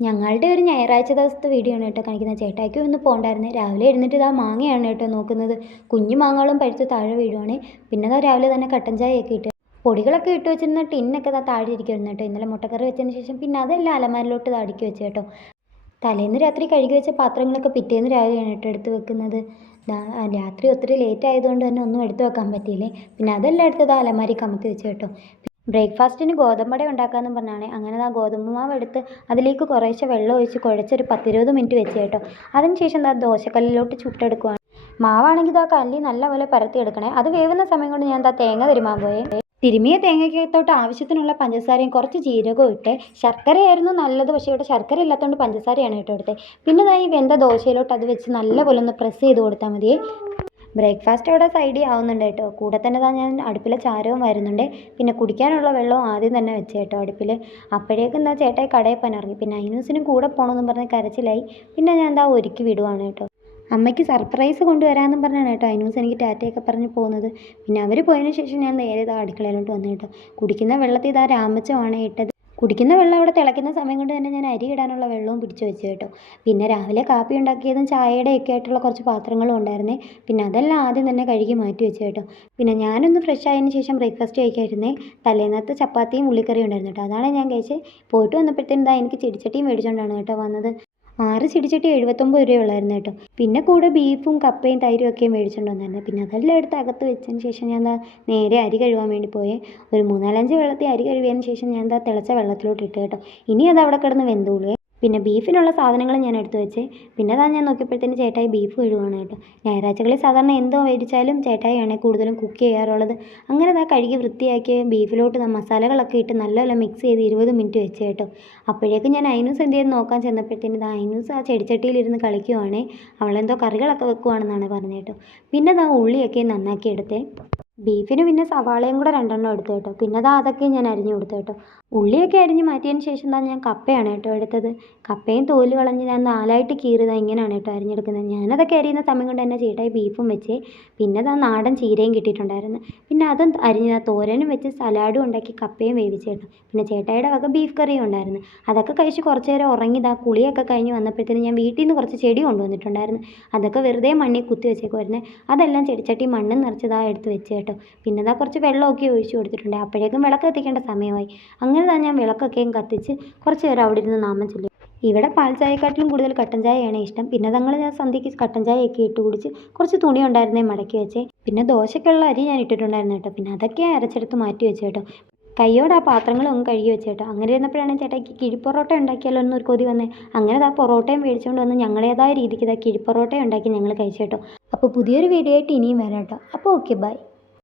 ഞങ്ങളുടെ ഒരു ഞായറാഴ്ച ദിവസത്തെ വീഡിയോ ആണ് കേട്ടോ കാണിക്കുന്നത്. ചേട്ടായിക്കും ഒന്ന് പോകണ്ടായിരുന്നേ. രാവിലെ എഴുന്നേറ്റ് ഇതാ മാങ്ങയാണ് കേട്ടോ നോക്കുന്നത്. കുഞ്ഞു മാങ്ങകളും പഴുത്ത് താഴെ വീഴുവാണ്. പിന്നെ അതാ രാവിലെ തന്നെ കട്ടൻ ചായയൊക്കെ ഇട്ട് പൊടികളൊക്കെ ഇട്ട് വെച്ചിരുന്ന ടിന്നൊക്കെ ഇതാ താഴെ ഇരിക്കുമായിരുന്നു കേട്ടോ. ഇന്നലെ മുട്ടക്കറി വെച്ചതിന് ശേഷം പിന്നെ അതെല്ലാം അലമാരിലോട്ട് ഇതാ അടുക്കി വെച്ച് കേട്ടോ. തലേന്ന് രാത്രി കഴുകി വെച്ച പാത്രങ്ങളൊക്കെ പിറ്റേന്ന് രാവിലെയാണ് കേട്ടോ എടുത്ത് വെക്കുന്നത്. രാത്രി ഒത്തിരി ലേറ്റ് ആയതുകൊണ്ട് തന്നെ ഒന്നും എടുത്ത് വെക്കാൻ പറ്റിയില്ലേ. പിന്നെ അതെല്ലാം എടുത്തത് അലമാരി കമത്തി വെച്ച് കേട്ടോ. ബ്രേക്ക്ഫാസ്റ്റിന് ഗോതമ്പട ഉണ്ടാക്കാമെന്നും പറഞ്ഞാണ്. അങ്ങനെ ആ ഗോതമ്പ് മാവ് എടുത്ത് അതിലേക്ക് കുറേശ്ശെ വെള്ളം ഒഴിച്ച് കുഴച്ചൊരു 10-20 മിനിറ്റ് വെച്ച് കേട്ടോ. അതിനുശേഷം ദോശക്കല്ലിലോട്ട് ചുട്ടെടുക്കുവാണ്. മാവാണെങ്കിൽ ഇതാ കല്ലി നല്ലപോലെ പരത്തിയെടുക്കണേ. അത് വേവുന്ന സമയം കൊണ്ട് ഞാൻ തേങ്ങ തിരുമാൻ പോയേ. തിരുമിയ തേങ്ങയ്ക്കകത്തോട്ട് ആവശ്യത്തിനുള്ള പഞ്ചസാരയും കുറച്ച് ജീരകവും ഇട്ട്. ശർക്കരയായിരുന്നു നല്ലത്, പക്ഷേ ഇവിടെ ശർക്കര ഇല്ലാത്തതുകൊണ്ട് പഞ്ചസാരയാണ് കേട്ടോ എടുത്തത്. പിന്നെ ഈ വെന്ത ദോശയിലോട്ട് അത് വെച്ച് നല്ലപോലെ ഒന്ന് പ്രസ് ചെയ്ത് കൊടുത്താൽ മതിയേ. ബ്രേക്ക്ഫാസ്റ്റ് അവിടെ സൈഡിൽ ആവുന്നുണ്ട് കേട്ടോ. കൂടെ തന്നെ ഞാൻ അടുപ്പിലെ ചാരവും വരുന്നുണ്ട്. പിന്നെ കുടിക്കാനുള്ള വെള്ളവും ആദ്യം തന്നെ വെച്ച് കേട്ടോ അടുപ്പിൽ. അപ്പോഴേക്കും ചേട്ടായി കടയിൽ പോകാൻ ഇറങ്ങി. പിന്നെ അയിനൂസിനും കൂടെ പോകണമെന്നും പറഞ്ഞ് കരച്ചിലായി. പിന്നെ ഞാൻ ഒരുക്കി വിടുവാണ് കേട്ടോ. അമ്മയ്ക്ക് സർപ്രൈസ് കൊണ്ടുവരാമെന്നും പറഞ്ഞാണ് കേട്ടോ അയിനൂസ് എനിക്ക് ടാറ്റയൊക്കെ പറഞ്ഞ് പോകുന്നത്. പിന്നെ അവർ പോയതിന് ശേഷം ഞാൻ നേരെ അടുക്കളയിലോട്ട് വന്നു കേട്ടോ. കുടിക്കുന്ന വെള്ളത്തിൽ രാമച്ചമാണ് ഇട്ടത്. കുടിക്കുന്ന വെള്ളം അവിടെ തിളയ്ക്കുന്ന സമയം കൊണ്ട് തന്നെ ഞാൻ അരി ഇടാനുള്ള വെള്ളവും പിടിച്ച് വെച്ചു കേട്ടോ. പിന്നെ രാവിലെ കാപ്പി ഉണ്ടാക്കിയതും ചായയുടെയൊക്കെ ആയിട്ടുള്ള കുറച്ച് പാത്രങ്ങളും ഉണ്ടായിരുന്നേ. പിന്നെ അതെല്ലാം ആദ്യം തന്നെ കഴുകി മാറ്റി വെച്ചു കേട്ടോ. പിന്നെ ഞാനൊന്ന് ഫ്രഷ് ആയതിന് ശേഷം ബ്രേക്ക്ഫാസ്റ്റ് കഴിക്കായിരുന്നേ. തലേന്നത്തെ ചപ്പാത്തിയും ഉള്ളിക്കറിയും ഉണ്ടായിരുന്നു കേട്ടോ. അതാണ് ഞാൻ കഴിച്ചത്. പോയിട്ട് വന്നപ്പോഴത്തേനും എനിക്ക് ചെടിച്ചട്ടിയും മേടിച്ചുകൊണ്ടാണ് കേട്ടോ വന്നത്. 6 ചെടിച്ചട്ടി 79 രൂപയുള്ളായിരുന്നു കേട്ടോ. പിന്നെ കൂടെ ബീഫും കപ്പയും തൈരും ഒക്കെ മേടിച്ചുകൊണ്ട് വന്നായിരുന്നു. പിന്നെ അതെല്ലാം എടുത്ത് അകത്ത് വെച്ചതിന് ശേഷം ഞാൻ നേരെ അരി കഴുകാൻ വേണ്ടി പോയേ. ഒരു 3-4-5 വെള്ളത്തിൽ അരി കഴുകിയതിന് ശേഷം ഞാൻ തിളച്ച വെള്ളത്തിലോട്ട് ഇട്ട് കേട്ടോ. ഇനി അത് അവിടെ കിടന്ന് വെന്തോളൂ. പിന്നെ ബീഫിനുള്ള സാധനങ്ങൾ ഞാൻ എടുത്ത് വെച്ച്. പിന്നെ ഞാൻ നോക്കിയപ്പോഴത്തേന് ചേട്ടായി ബീഫ് കഴുകുവാണ് കേട്ടോ. ഞായറാഴ്ചകളിൽ സാധാരണ എന്തോ മേടിച്ചാലും ചേട്ടായിയാണ് കൂടുതലും കുക്ക് ചെയ്യാറുള്ളത്. അങ്ങനെ കഴുകി വൃത്തിയാക്കിയ ബീഫിലോട്ട് മസാലകളൊക്കെ ഇട്ട് നല്ലപോലെ മിക്സ് ചെയ്ത് 20 മിനിറ്റ് വെച്ച് കേട്ടോ. അപ്പോഴേക്കും ഞാൻ അയിനൂസ് എന്ത് ചെയ്ത് നോക്കാൻ ചെന്നപ്പോഴത്തേന് അയിനൂസ് ആ ചെടിച്ചട്ടിയിലിരുന്ന് കളിക്കുവാണേ. അവളെന്തോ കറികളൊക്കെ വെക്കുവാണെന്നാണ് പറഞ്ഞത് കേട്ടോ. പിന്നെ ഉള്ളിയൊക്കെ നന്നാക്കി എടുത്തേ. ബീഫിന് പിന്നെ സവാളയും കൂടെ 2 എടുത്തു കേട്ടോ. പിന്നെ അതൊക്കെ ഞാൻ അരിഞ്ഞു കൊടുത്തു കേട്ടോ. ഉള്ളിയൊക്കെ അരിഞ്ഞ് മാറ്റിയതിന് ശേഷം ഞാൻ കപ്പയാണ് കേട്ടോ എടുത്തത്. കപ്പയും തോല് കളഞ്ഞ് ഞാൻ 4ആയിട്ട് കീറിയത് ഇങ്ങനെയാണ് കേട്ടോ അരിഞ്ഞെടുക്കുന്നത്. ഞാനതൊക്കെ അരിയുന്ന സമയം കൊണ്ട് തന്നെ ചേട്ടായി ബീഫും വെച്ച്. പിന്നെ നാടൻ ചീരയും കിട്ടിയിട്ടുണ്ടായിരുന്നു. പിന്നെ അതും അരിഞ്ഞ് തോരനും വെച്ച് സലാഡും ഉണ്ടാക്കി കപ്പയും വേവിച്ച് കേട്ടോ. പിന്നെ ചേട്ടായിയുടെ വക ബീഫ് കറിയും ഉണ്ടായിരുന്നു. അതൊക്കെ കഴിച്ച് കുറച്ച് നേരം ഉറങ്ങി കുളിയൊക്കെ കഴിഞ്ഞ് വന്നപ്പോഴത്തേനും ഞാൻ വീട്ടിൽ നിന്ന് കുറച്ച് ചെടി കൊണ്ടുവന്നിട്ടുണ്ടായിരുന്നു. അതൊക്കെ വെറുതെ മണ്ണിൽ കുത്തി വെച്ചേക്കുമായിരുന്നു. അതെല്ലാം ചെടിച്ചട്ടി മണ്ണും നിറച്ച് എടുത്ത് വെച്ച് കേട്ടോ. പിന്നെ കുറച്ച് വെള്ളമൊക്കെ ഒഴിച്ചു കൊടുത്തിട്ടുണ്ട്. അപ്പോഴേക്കും വിളക്ക് കത്തിക്കേണ്ട സമയമായി. അങ്ങനെ ഞാൻ വിളക്കൊക്കെയും കത്തിച്ച് കുറച്ച് നേരം അവിടെ ഇരുന്ന് നാമം ചൊല്ലി. ഇവിടെ പാൽ ചായക്കാട്ടിലും കൂടുതൽ കട്ടൻ ചായയാണ് ഇഷ്ടം. പിന്നെ ഞാൻ സന്ധ്യയ്ക്ക് കട്ടൻ ചായയൊക്കെ ഇട്ട് കുടിച്ച് കുറച്ച് തുണി ഉണ്ടായിരുന്നേ മടക്കി വെച്ചേ. പിന്നെ ദോശയ്ക്കുള്ള അരി ഞാൻ ഇട്ടിട്ടുണ്ടായിരുന്നു കേട്ടോ. പിന്നെ അതൊക്കെ അരച്ചെടുത്ത് മാറ്റി വെച്ചു കേട്ടോ. കയ്യോടെ ആ പാത്രങ്ങളൊന്നും കഴുകി വെച്ച് കേട്ടോ. അങ്ങനെ ഇരുന്നപ്പോഴാണ് ചേട്ടായിക്ക് കിഴിപ്പൊറോട്ട ഉണ്ടാക്കിയാലോ എന്നൊരു കൊതി വന്നേ. അങ്ങനെ പൊറോട്ടയും മേടിച്ചുകൊണ്ട് വന്ന് ഞങ്ങളുടേതായ രീതിക്ക് കിഴിപ്പൊറോട്ട ഉണ്ടാക്കി ഞങ്ങൾ കഴിച്ചു കേട്ടോ. അപ്പോൾ പുതിയൊരു വീഡിയോ ആയിട്ട് ഇനിയും വരാം കേട്ടോ. അപ്പോൾ ഓക്കെ, ബൈ.